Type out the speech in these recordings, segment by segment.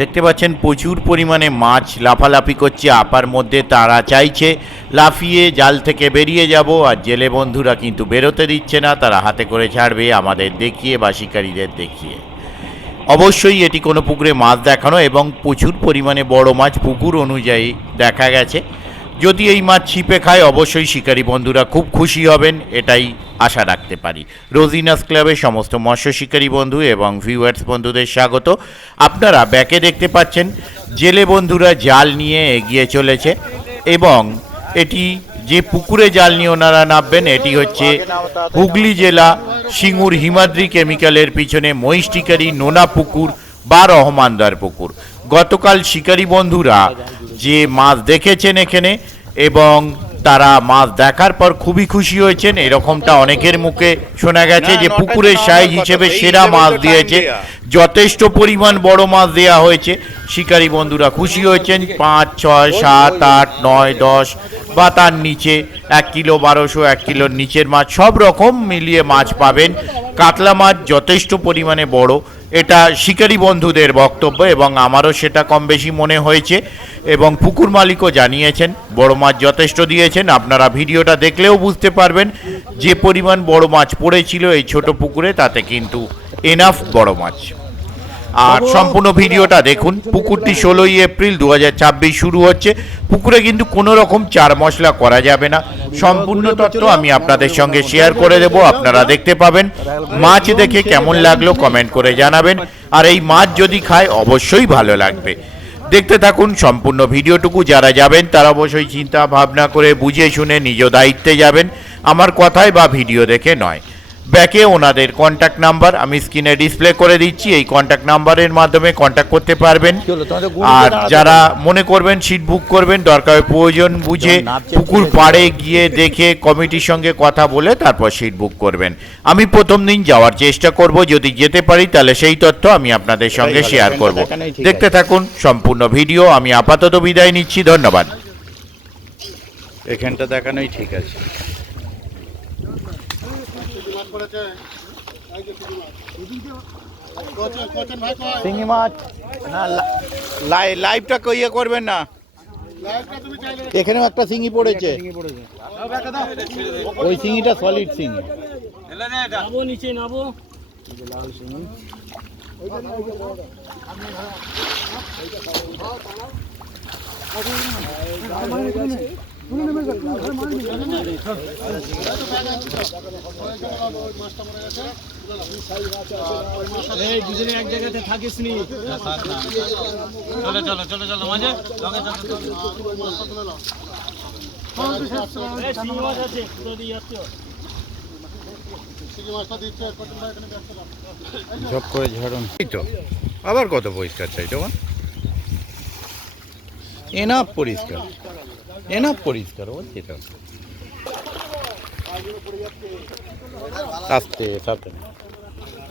দেখতে পাচ্ছেন প্রচুর পরিমাণে মাছ লাফালাফি করছে আপার মধ্যে। তারা চাইছে লাফিয়ে জাল থেকে বেরিয়ে যাব, আর জেলে বন্ধুরা কিন্তু বেরোতে দিচ্ছে না। তারা হাতে করে ছাড়বে আমাদের দেখিয়ে বা শিকারীদের দেখিয়ে। অবশ্যই এটি কোনো পুকুরে মাছ দেখানো এবং প্রচুর পরিমাণে বড় মাছ পুকুর অনুযায়ী দেখা গেছে। যদি এই মাছ ছিপে খায় অবশ্যই শিকারী বন্ধুরা খুব খুশি হবেন, এটাই আশা রাখতে পারি। রোজিনাস ক্লাবের সমস্ত মৎস্য শিকারী বন্ধু এবং ভিউয়ার্স বন্ধুদের স্বাগত। আপনারা ব্যাকে দেখতে পাচ্ছেন জেলে বন্ধুরা জাল নিয়ে এগিয়ে চলেছে এবং এটি যে পুকুরে জাল নিয়ে ওনারা নামবেন এটি হচ্ছে হুগলি জেলা সিঙ্গুর হিমাদ্রি কেমিক্যালের পিছনে মহিষটিকারি নোনা পুকুর বা রহমানদার পুকুর। গতকাল শিকারী বন্ধুরা যে মাছ দেখেছেন এখানে এবং তারা মাছ দেখার পর খুবই খুশি হয়েছেন। এরকমটা অনেকের মুখে শোনা গেছে যে পুকুরের সাইজ হিসেবে সেরা মাছ দিয়েছে, যথেষ্ট পরিমাণ বড় মাছ দেওয়া হয়েছে। শিকারী বন্ধুরা খুশি হয়েছেন। 5, 6, 7, 8, 9, 10 বা তার নিচে 1 কিলো 1200, 1 কিলোর নিচের মাছ সব রকম মিলিয়ে মাছ পাবেন। কাতলা মাছ যথেষ্ট পরিমাণে বড়, এটা শিকারী বন্ধুদের বক্তব্য এবং আমারও সেটা কম বেশি মনে হয়েছে এবং পুকুর মালিকও জানিয়েছেন বড় মাছ যথেষ্ট দিয়েছেন। আপনারা ভিডিওটা দেখলেও বুঝতে পারবেন যে পরিমাণ বড় মাছ পড়েছিল এই ছোট পুকুরে, তাতে কিন্তু এনাফ বড় মাছ। আর সম্পূর্ণ ভিডিওটা দেখুন। পুকুরটি 16ই এপ্রিল 2024 শুরু হচ্ছে। পুকুরে কিন্তু কোনো রকম চার মশলা করা যাবে না। সম্পূর্ণ তথ্য আমি আপনাদের সঙ্গে শেয়ার করে দেব, আপনারা দেখতে পাবেন। মাছ দেখে কেমন লাগলো কমেন্ট করে জানাবেন, আর এই মাছ যদি খায় অবশ্যই ভালো লাগবে। দেখতে থাকুন সম্পূর্ণ ভিডিওটুকু। যারা যাবেন তারা অবশ্যই চিন্তা ভাবনা করে বুঝে শুনে নিজ দায়িত্বে যাবেন, আমার কথায় বা ভিডিও দেখে নয়। ব্যাকে ওনাদের কন্ট্যাক্ট নাম্বার আমি স্ক্রিনে ডিসপ্লে করে দিচ্ছি, এই কন্ট্যাক্ট নাম্বারের মাধ্যমে কন্ট্যাক্ট করতে পারবেন। আর যারা মনে করবেন সিট বুক করবেন, দরকার প্রয়োজন বুঝে পুকুর পাড়ে গিয়ে দেখে কমিটির সঙ্গে কথা বলে তারপর সিট বুক করবেন। আমি প্রথম দিন যাওয়ার চেষ্টা করব, যদি যেতে পারি তাহলে সেই তথ্য আমি আপনাদের সঙ্গে শেয়ার করব। দেখতে থাকুন সম্পূর্ণ ভিডিও। আমি আপাতত বিদায় নিচ্ছি, ধন্যবাদ। এখানটা দেখানোই ঠিক আছে। শিঙি মাছ না, লাইভটা ইয়ে করবেন না। এখানেও একটা শিঙি পড়েছে, ওই শিঙিটা সলিড শিঙি। নিচে নাবো দুজনে এক জায়গাতে থাকিস নি। চলো চলো চলো চলো মাঝে ঝপ করে ঝাড়ুন। আবার কত পরিষ্কার চাই তখন, এনাফ পরিষ্কার, এনাফ পরিষ্কার বলছি তো। আস্তে সাথে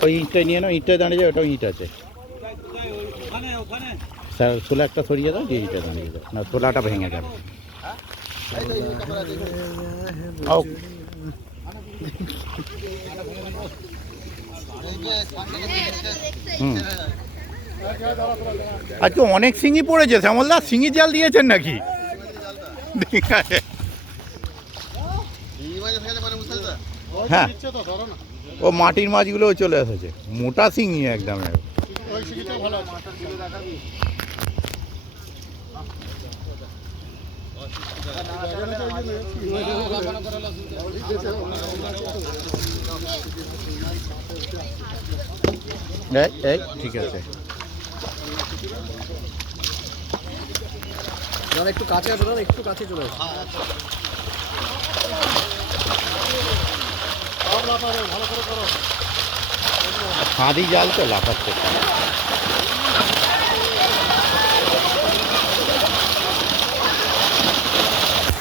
ওই ইঁটটা নিয়ে নাও, ইঁটটায় দাঁড়িয়ে যাও, ওটাও ইঁট আছে। সোলা একটা সরিয়ে দাও, যে ইঁটটা দাঁড়িয়ে যাও, না সোলাটা ভেঙে যাবে। আজকে অনেক শিঙি পড়েছে। শ্যামলদা শিঙি জাল দিয়েছেন নাকি? হ্যাঁ, ও মাটির মাছগুলোও চলে এসেছে, মোটা শিঙি একদম। ঠিক আছে, একটু কাছে আসো, একটু কাছে চলে আসো। ফাঁদি জাল তো লাফাচ্ছে।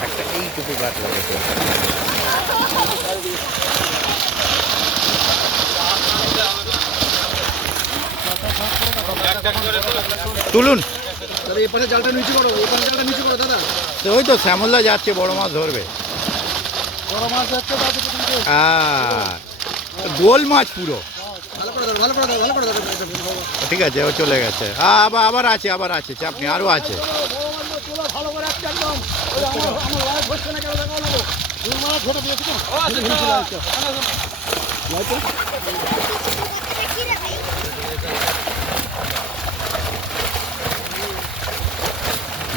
একটা এইটুকু গাছ লাগাতে তুলুন। এপারে জালটা নিচে করো, এপারে জালটা নিচে করো দাদা। ওই তো শ্যামলদা যাচ্ছে বড় মাছ ধরবে। বড় মাছ যাচ্ছে, গোল মাছ পুরো। ঠিক আছে, ও চলে গেছে। আবার আছে চাপ নেই, আরও আছে।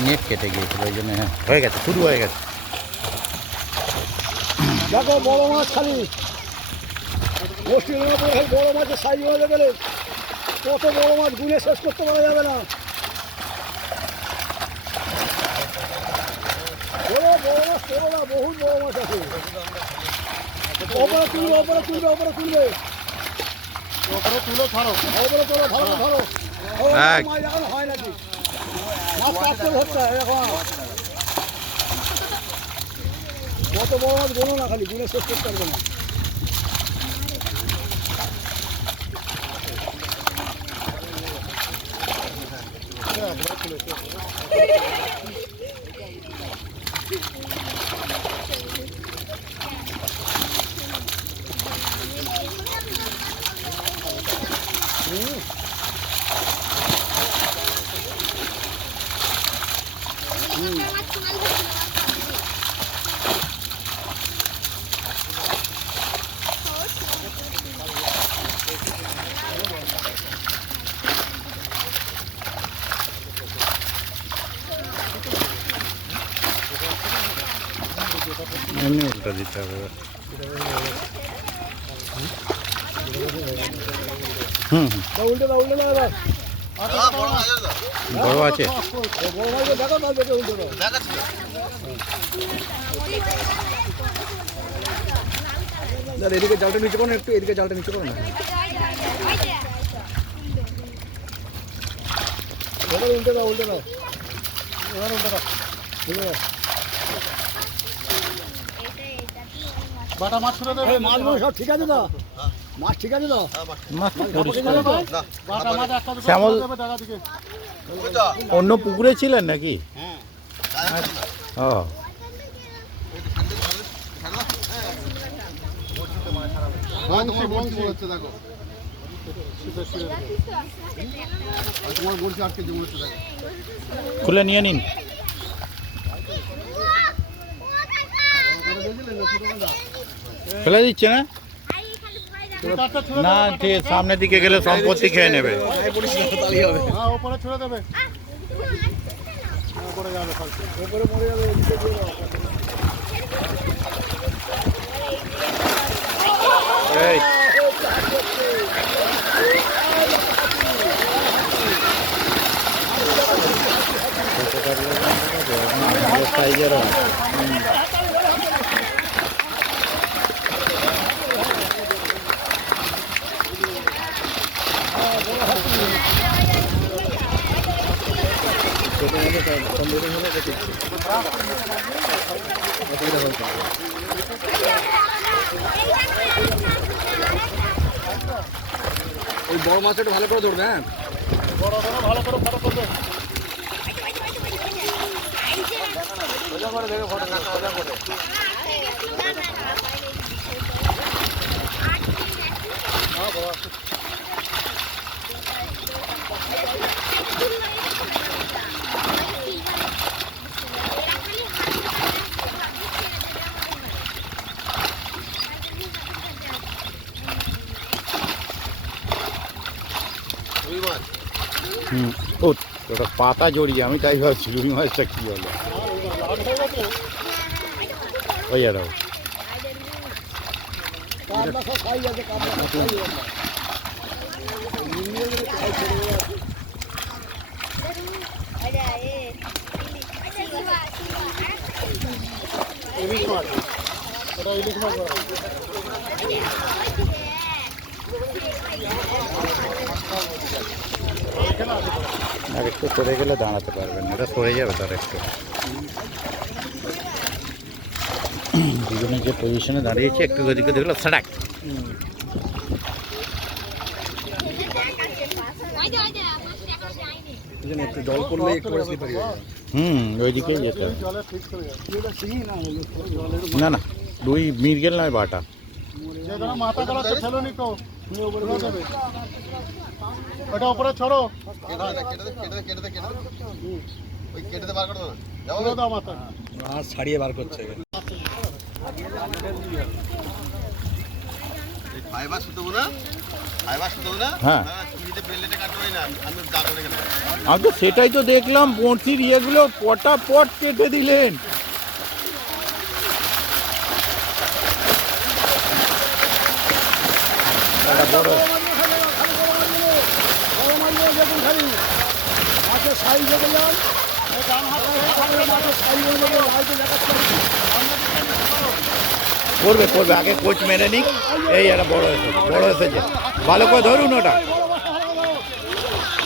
নেট কেটে গিয়েছিল ওই জন্য। হ্যাঁ, হয়ে গেছে, শুরু হয়ে গেছে। দেখো বড় মাছ খালি বড় মাছের সাইজ হয়ে গেলে কত বড় মাছ গুনে শেষ করতে পারা যাবে না। বড় মাছ করো না, বহুত বড় মাছ আছে। ওপরে তুলবে ছাড়ো, ওপরে তোলো, ধরো মাছ এখন হয় নাকি মাছ কাটতে ধরতে হয় এখন। কত বড় মাছ গোনো না, খালি গুনে শেষ করতে পারবে না। এমনি উল্টা দিতে হবে। উল্টে দাও বড় আছে। বড় মাছ দেখো না, দেখে উল্টে দাও। এদিকে জালটা নিচে করো না, একটু এদিকে জালটা নিচে করো না। উল্টে দাও এবার উল্টে দাও। বাটা মাছ ছুড়ে দেবে। মাছগুলো সব ঠিক আছে তো? মাছ ঠিক আছে তো? মাছ তো পরিষ্কার। বাটা মাছ একটা দুটো শ্যামল দেবে জায়গা থেকে। অন্য পুকুরে ছিলেন নাকি? ও, খুলে নিয়ে নিন। ফেলে দিচ্ছে না? না, ঠিক সামনের দিকে গেলে সম্পত্তি খেয়ে নেবে। ওপরে ছুড়ে দেবে, ওপরে মরে যাবে। এই সাইজের ওই বড় মাছ একটু ভালো করে ধরবে। হ্যাঁ, বড় ভালো করে ফটো করবে। ও, ওটা পাতা জড়িয়ে, আমি তাই ভাবছি রুই মাছটা কি হলো। ওই আর ইলিশ মাছ, ওটা ইলিশ মাছ। আর একটু সরে গেলে দাঁড়াতে পারবেন, এটা সরে যাবে তার একটু। দুজনে যে পজিশনে দাঁড়িয়েছে, একটু ওদিকে দেখলো সাড়াক। একটু জল পড়লে একটু স্লিপারি হয়ে যাবে। ওইদিকেই যেতে হবে। না, রুই মৃগেল নয়, বাটা। যে ধরো মাথা গলা তো ফেলোনি তো তুলে দেবে। ওটা উপরে ছড়ো, তুলে দাও মাথা। আর ছাড়িয়ে বার করছে। হ্যাঁ আমি তো সেটাই তো দেখলাম, বঁড়শির ইয়েগুলো পটাপট কেটে দিলেন। মাছের সাইজ দেখলাম, করবে করবে, আগে কোচ মেরে নিক। এই একটা বড় এসেছে, ভালো করে ধরুন, ওটা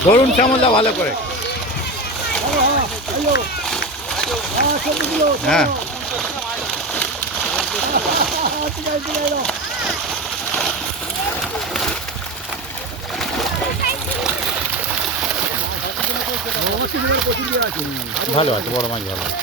ধরুন শ্যামলদা ভালো করে। হ্যাঁ ভালো আছে, বড় মাছ ভালো আছে।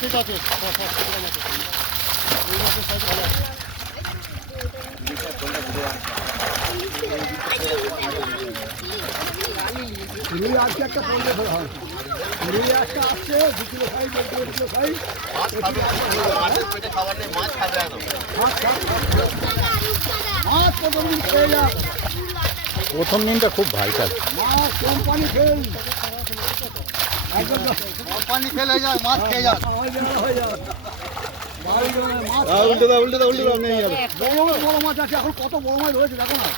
ঠিক আছে, আজকে একটা পনেরো ধরা হয়, একটা আসছে 2 কিলো সাইজ, 1 কিলো সাইজ। মাছ প্রথম দিন খেয়ে যাক, প্রথম দিনটা খুব ভাইটাল। মাছ কোম্পানি ফেল, কোম্পানি ফেল হয়ে যায়, মাছ খেয়ে যাক, হয়ে যাক। উল্টে দাও উল্টে দাও উল্টে দাও, নিয়ে যাবে। বড় মাছ আছে, এখন কত বড় মাছ ধরেছে দেখো না।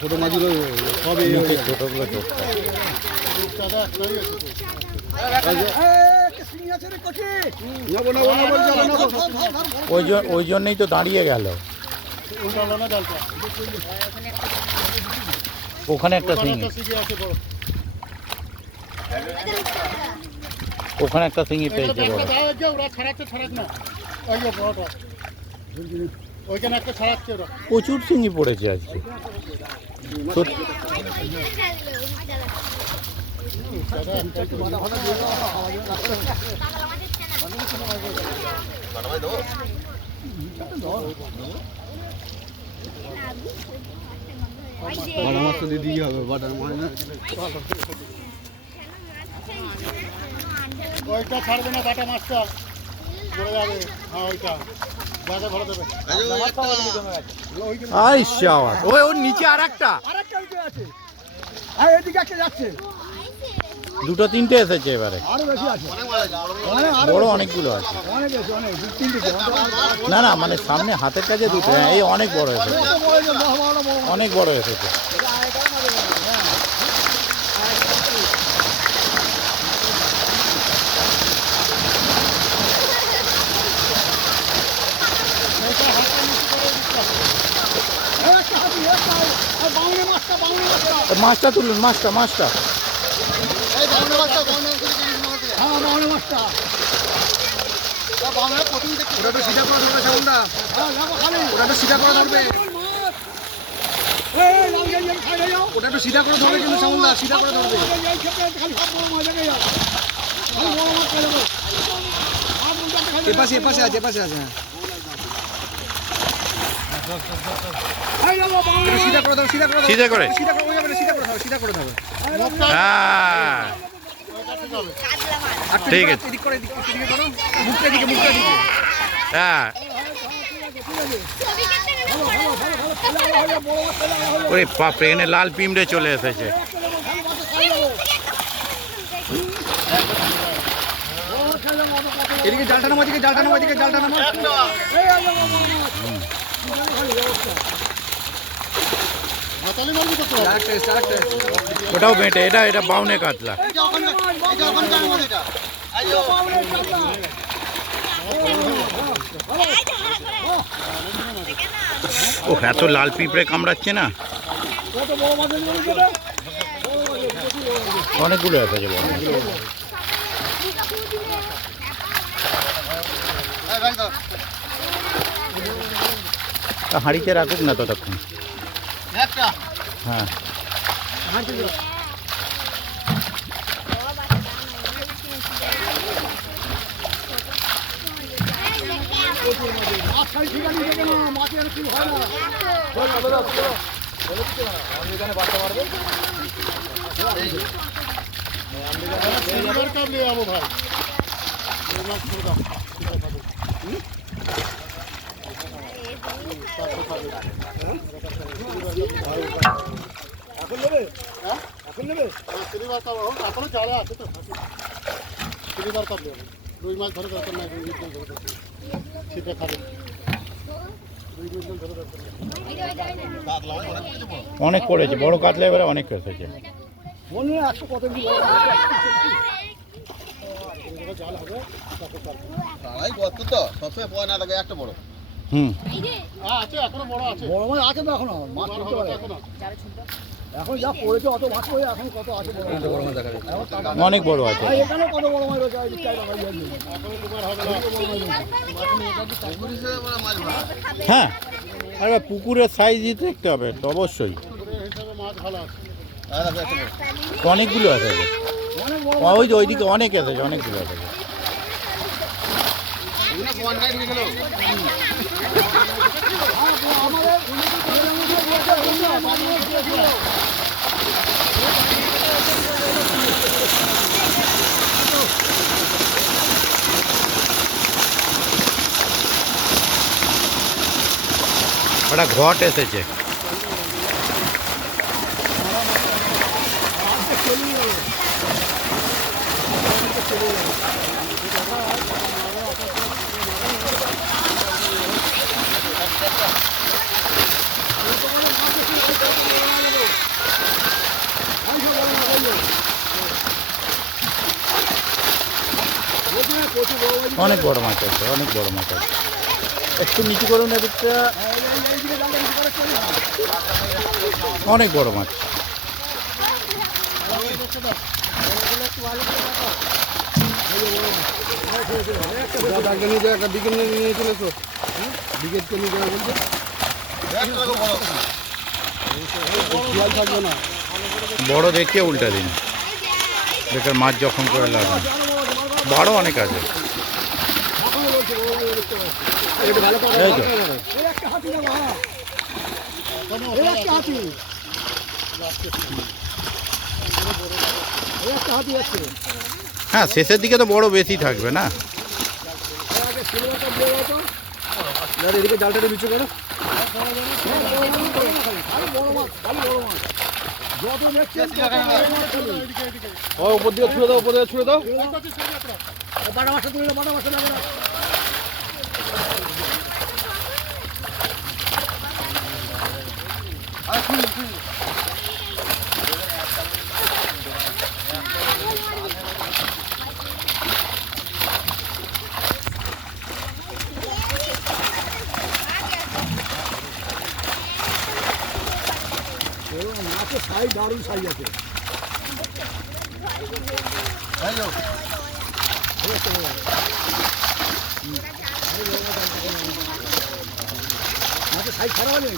ছোট মাছগুলো সবই ছোটগুলো চোখ। ওই জন্যই তো দাঁড়িয়ে গেল। ওখানে একটা শিঙি, ওখানে একটা শিঙি পেয়েছে বড়। ওইখানে একটা ছাড়াচ্ছে ওরা। প্রচুর শিঙি পড়েছে আজকে। ওইটা ছাড়বে না, বাটা মাছটা পড়ে যাবে। হ্যাঁ ওইটা বাজে ভরে দেবে। ওর নিচে আর একটা, এদিকে একটা যাচ্ছে, দুটো তিনটে এসেছে এবারে, আরো বেশি আছে, বড় অনেকগুলো আছে। অনেক বেশি, অনেক 2-3 না না, মানে সামনে হাতের কাছে দুটো। হ্যাঁ এই অনেক বড় এসেছে, অনেক বড় এসেছে। মাছটা তুলুন, মাছটা মাছটা ওটা তো সিধা করে ধরবে সামনটা, ওটা তো সিধা করে ধরবে, ওটা তো সিধা করে ধরবে, কিন্তু সামনটা সিধা করে ধরবে। এপাশে এপাশে আছে, এপাশে আছে। সিধা করে দাও, সিধা করে দাও, সিধা করে, সিধা করে যাবে, সিধা করে দাও, সিধা করে দাও। হ্যাঁ ঠিক আছে, এদিক করে, এদিকে করো, মুখটা দিকে, মুখটা দিকে। হ্যাঁ ওরে বাপরে, এখানে লাল পিমড়ে চলে এসেছে। এদিকে জালটা নামা, এদিকে জালটা নামা, এদিকে জালটা নামা। ওটাও বেঁটে, এটা বাউনে কাতলা। ও এত লাল পিঁপড়ে কামড়াচ্ছে না, অনেকগুলো এসেছে বড়। হাঁড়িতে রাখুক না ততক্ষণ। একটা হ্যাঁ মাছ খালি ঠিক আছে দেখে না মাছ আর কি হয় না এখানে বাচ্চা মারবে কাপ নিয়ে যাবো ভাই মাছ ছেড়ে দাও এখন নেবে হ্যাঁ এখন নেবে শনিবার কাপ এখনো জালে আছে তো শনিবার কাপ নেবে রুই মাছ ধরে দরকার নাই রুই মাছ ধরে দরকার সেটা খাবে রুই মাছ ধরে দরকার অনেক পড়েছে, বড় কাতলা এবারে অনেক এসেছে। মনে হয় 100 কত জাল হবে সবসময় পয় না লাগে একটা বড় আছে এখনো বড় আছে বড় মাছ আছে তো এখনো মাছ ধরতে পারে এখন যা পড়েছে অত মাছ পড়ে এখন কত আছে বড় মাছ দেখা যাচ্ছে অনেক বড় আছে। এখানে কত বড় মাছ রয়েছে এখনো তোমার হবে না হ্যাঁ, আরে পুকুরের সাইজ দেখতে হবে তো অবশ্যই। হিসাবে মাছ ভালো আছে অনেকগুলো আছে, ওই যে ওইদিকে অনেক এসেছে, অনেকগুলো এসেছে। একটা ঘট এসেছে। অনেক বড় মাছ আছে, অনেক বড় মাছ আছে। একটু নিচু করুন এদিকটা, অনেক বড় মাছ। বড় দেখে উল্টা দিন, বেকার মাছ যখন করে লাগবে। বড় অনেক আছে। হ্যাঁ, শেষের দিকে তো বড় বেশি থাকবে না। এদিকে জালটা নিচু করো উপর দিকে ছুড়ে দাও, উপর দিকে ছুড়ে দাও। বাটা মাছটা তুলে বাটা মাছটা লাগবে না। মাছের সাইজ দারুণ সাইজ আছে। মাছের সাইজ খারাপ নেই,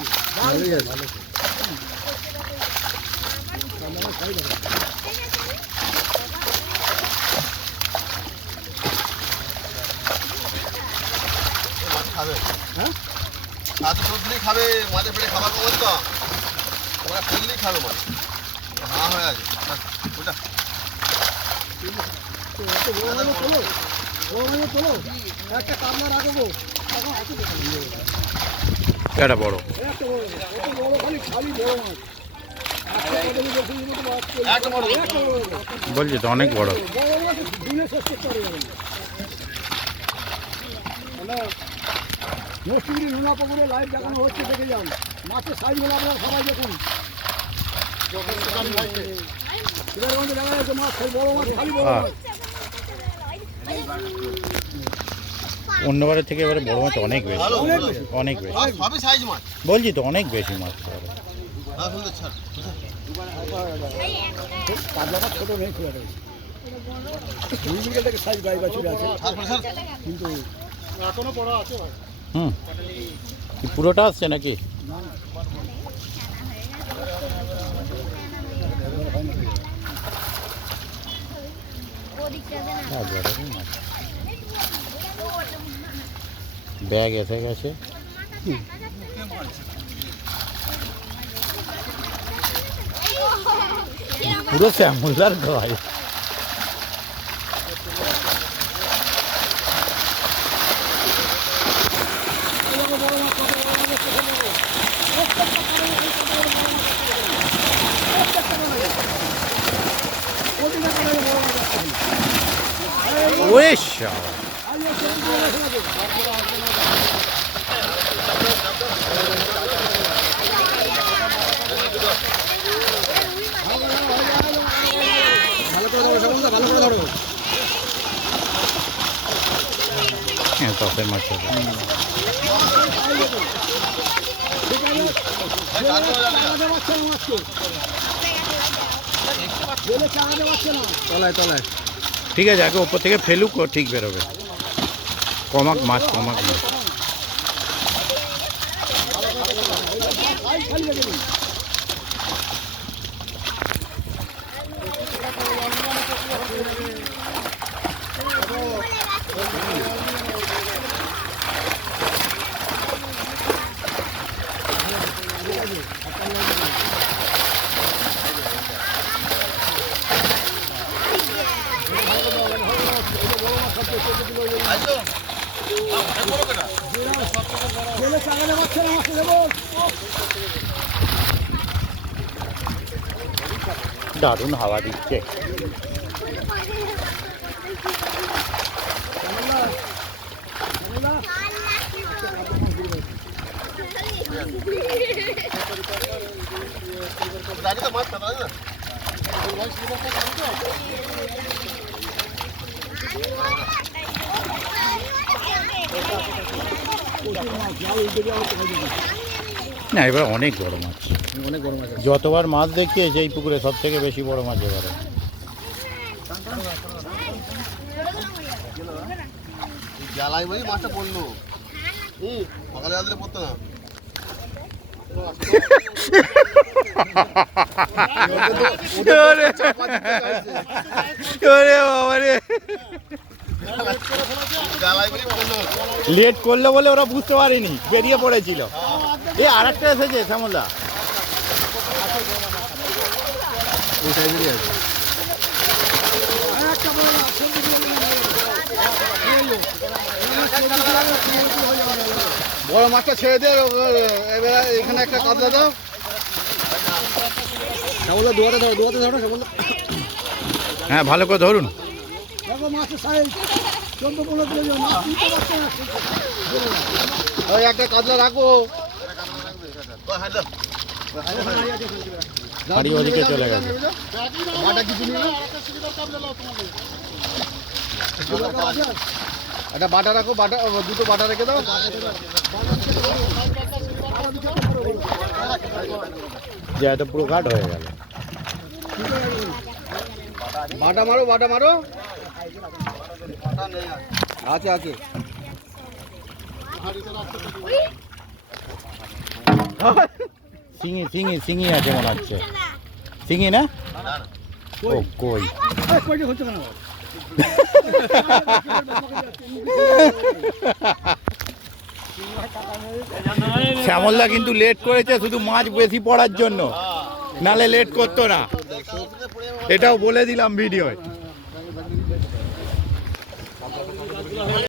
খাবে হ্যাঁ সাথে সবজি খাবে মাঝে পেটে খাবার কমার তো ওরা ফেললেই খাবে মাছ হ্যাঁ হয়ে আছে ওটা একটা কামড়া রাখবো এটা বড়, একটা বড় খালি খালি বড় মাছ একটা বড় বলছি তো অনেক বড়। বড় মাছ দিনে শেষ করতে পারবে না। মসজিদের নোনা পুকুরে লাইভ দেখানো হচ্ছে, দেখে যান মাছের সাইজগুলো আপনারা সবাই দেখুন। সিরাজগঞ্জে দেখা যাচ্ছে মাছ খালি বড় মাছ, খালি বড় মাছ। অন্যবারের থেকে এবারে বড় মাছ অনেক বেশি, অনেক বেশি। সবই সাইজ মাছ বলছি তো অনেক বেশি মাছ এবারে। হ্যাঁ সুন্দর ছাড় কাজলা মাছ ছোটো নেই খুব একটা দুই বিঘে থেকে সাইজ গায়ে বাছুরে আছে, ছাড় ছাড় কিন্তু এখনো বড় আছে ভাই হুম, পুরোটা আসছে নাকি? ব্যাগ এসে গেছে। পুরো শ্যামলার গায়ে। ওরে শালা। হ্যাঁ, টপের মাছ হবে। তলায় তলায় ঠিক আছে, আগে ওপর থেকে ফেলুক, ও ঠিক বেরোবে। কমাক মাছ, কমাক মাছ। দারুণ হাওয়া দিচ্ছে। না, এবার অনেক বড় মাছ, অনেক বড় মাছ। যতবার মাছ দেখিয়েছে এই পুকুরে সব থেকে বেশি বড় মাছ এবারে। জ্বালাই বলি মাছটা পড়লো। সকালে আদরে পড়তো না। লেট করলো বলে ওরা বুঝতে পারেনি, বেরিয়ে পড়েছিল। এ আর একটা এসেছে শ্যামলদা। বড় মাছটা ছেড়ে দে, এবার এখানে একটা কাতলা দাও। শ্যামলদা দুয়ারে ধরো, দুয়ারে ধরো শ্যামলদা। হ্যাঁ, ভালো করে ধরুন। মাছের সাইজ 14-15 কিলো মাছ নিতে পারছে না। ওই একটা কাতলা রাখো। বাড়ি ওদিকে চলে গেছে। মাটা কিছু নিয়ে একটা বাটা রাখো, বাটা দুটো বাটা রেখে দাও। যে এত পুরো ঘাট হয়ে গেল। বাটা মারো, বাটা মারো। আছে আছে। সিঙি সিঙি সিঙি আছে মনে হচ্ছে। সিঙি না? ও কই। শ্যামলদা কিন্তু লেট করেছে শুধু মাছ বেশি পড়ার জন্য, নালে লেট করতো না। এটাও বলে দিলাম ভিডিওয়।